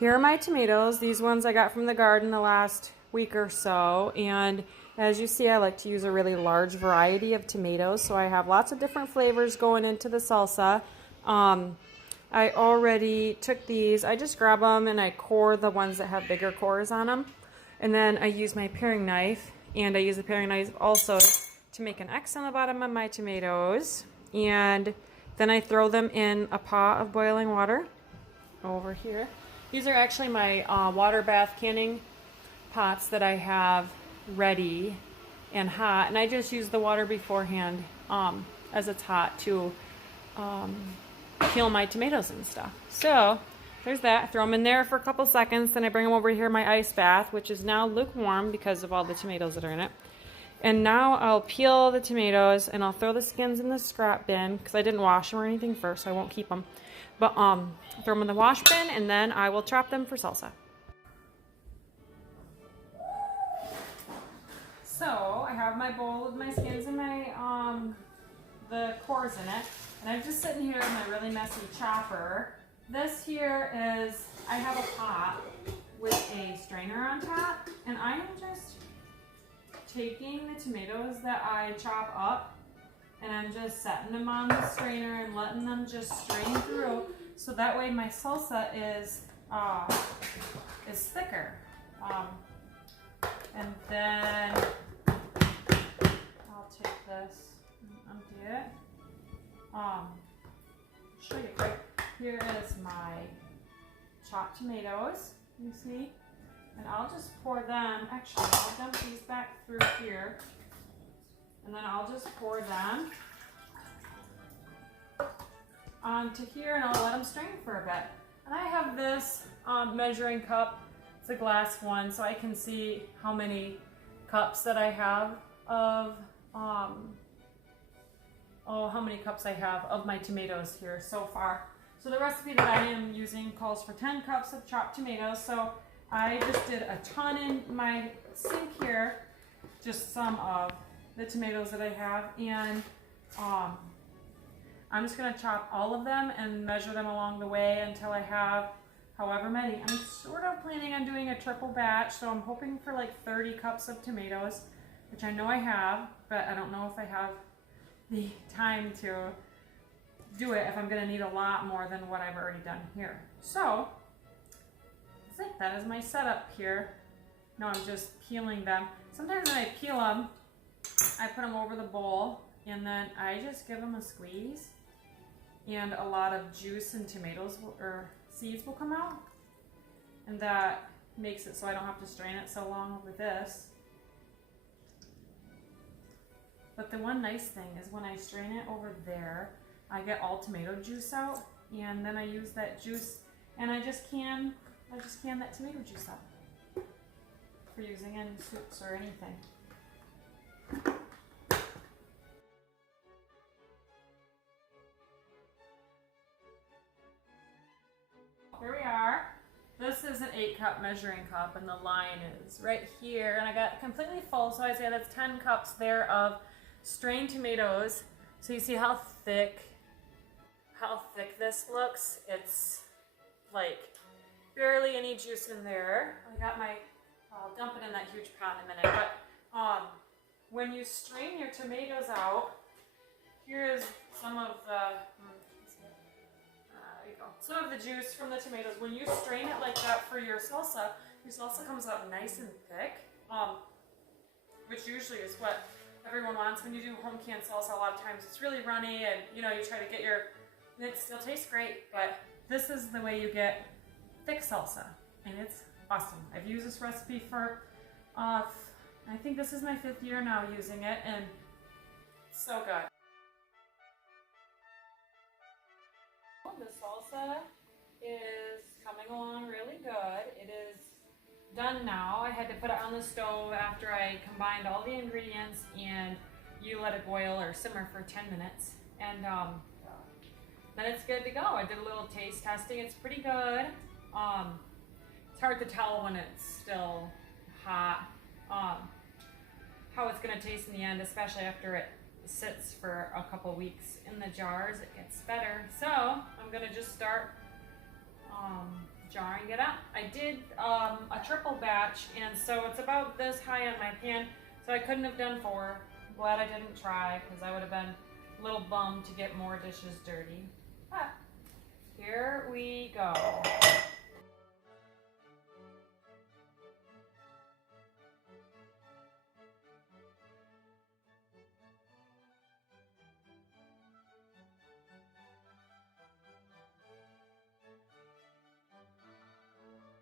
Here are my tomatoes. These ones I got from the garden the last week or so. And as you see, I like to use a really large variety of tomatoes. So I have lots of different flavors going into the salsa. I already took these. I just grab them and I core the ones that have bigger cores on them. And then I use my paring knife. And I use the paring knife also to make an X on the bottom of my tomatoes. And then I throw them in a pot of boiling water over here. These are actually my water bath canning pots that I have ready and hot, and I just use the water beforehand as it's hot to peel my tomatoes and stuff. So there's that. I throw them in there for a couple seconds, then I bring them over here my ice bath, which is now lukewarm because of all the tomatoes that are in it. And now I'll peel the tomatoes and I'll throw the skins in the scrap bin because I didn't wash them or anything first, so I won't keep them. But throw them in the wash bin and then I will chop them for salsa. So I have my bowl with my skins and my the cores in it, and I'm just sitting here with my really messy chopper. This here is, I have a pot with a strainer on top, and I am just taking the tomatoes that I chop up and I'm just setting them on the strainer and letting them just strain through, so that way my salsa is thicker. And then I'll take this and empty it. Show you quick. Here is my chopped tomatoes, you see? And I'll just pour them, actually I'll dump these back through here. And then I'll just pour them onto here and I'll let them strain for a bit. And I have this measuring cup. It's a glass one, so I can see how many cups that I have of, how many cups I have of my tomatoes here so far. So the recipe that I am using calls for 10 cups of chopped tomatoes. So I just did a ton in my sink here, just some of the tomatoes that I have, and I'm just gonna chop all of them and measure them along the way until I have however many. I'm sort of planning on doing a triple batch, so I'm hoping for like 30 cups of tomatoes, which I know I have, but I don't know if I have the time to do it, if I'm gonna need a lot more than what I've already done here. So that's it. That is my setup here. No, I'm just peeling them. Sometimes when I peel them, I put them over the bowl and then I just give them a squeeze, and a lot of juice and tomatoes or seeds will come out, and that makes it so I don't have to strain it so long over this. But the one nice thing is when I strain it over there, I get all tomato juice out, and then I use that juice and I just can that tomato juice up for using in soups or anything. Here we are. This is an 8-cup measuring cup, and the line is right here, and I got it completely full, so I'd say that's 10 cups there of strained tomatoes. So you see how thick this looks? It's like barely any juice in there. I'll dump it in that huge pot in a minute, but when you strain your tomatoes out, here's some of the some of the juice from the tomatoes. When you strain it like that for your salsa comes out nice and thick, which usually is what everyone wants when you do home canned salsa. A lot of times it's really runny, and you try to get and it still tastes great, but this is the way you get thick salsa, and it's awesome. I've used this recipe for, I think this is my 5th year now using it, and it's so good. The salsa is coming along really good. It is done now. I had to put it on the stove after I combined all the ingredients, and you let it boil or simmer for 10 minutes, and then it's good to go. I did a little taste testing. It's pretty good. It's hard to tell when it's still hot how it's going to taste in the end, especially after it sits for a couple weeks in the jars. It gets better. So I'm going to just start jarring it up. I did a triple batch, and so it's about this high on my pan, so I couldn't have done 4. Glad I didn't try, because I would have been a little bummed to get more dishes dirty. But here we go.